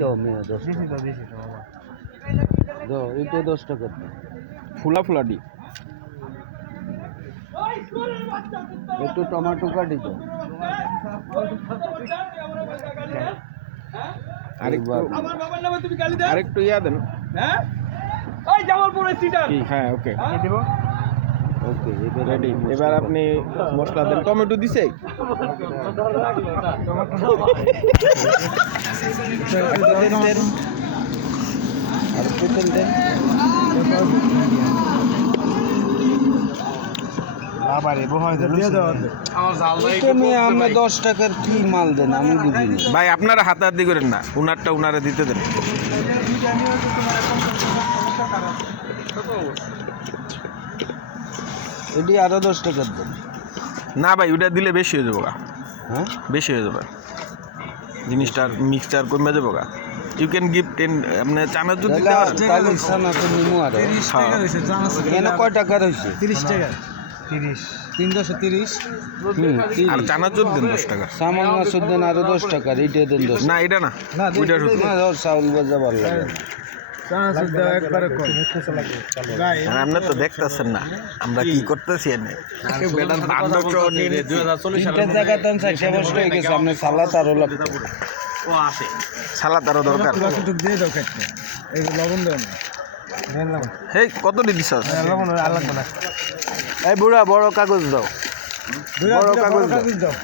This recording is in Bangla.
দাও মেয়ে 10 টাকা দাও এটা 10 টাকা দাও। ফুলা ফুলা ডি একটু টমেটো কাটি দাও আরেকটু ইয়া দেন। হ্যাঁ ওকে ওকে এবার রেডি। এবার আপনি মশলা দেন। টমেটো দিছে? আর চিকেন দেন আমরা 10 টাকার কি মাল দেন আমি বুঝিনি ভাই আপনারা হাতাহাতি করেন না, উনারটা উনারে দিতে দেন। এটি আরো 10 টাকার দেন। না ভাই ওটা দিলে বেশি হয়ে যাবো গা, হ্যাঁ বেশি হয়ে যাবে জিনিসটার মিক্সচার কমে যাবো গা। ইউ ক্যান গিভ 10 আপনি চানাচুর দিতে পারেন। তাহলে চানাচুর নিমু আরো কেন কয় টাকা রয়েছে 30 টাকা 30 330 আর চানাচুর দেন 10 টাকা। সামান মাসুর দেন আরো 10 টাকা এইটা দেন 10 না এটা না, ওইটা শুধু। না দাও চাউল ভাজা ভালো লাগে চানাচুর দাও একবারে কম ভাই আর আপনি তো দেখতেছেন না আমরা কি করতেছি এনে। বেটার বান্ডব সহ নিয়ে নিচ্ছি। 3 টাকা দেন 4 বছর হয়ে গেছে আপনি সালাদ আরো লাগবে সালাদ আরো দরকার। একটু দিয়ে দাও খেতে এই লবণ দাও না দেন লবণ হেই কত দিছ? লবণ আর লাগবে না এই বুড়া বড় কাগজ দাও বড় কাগজ দাও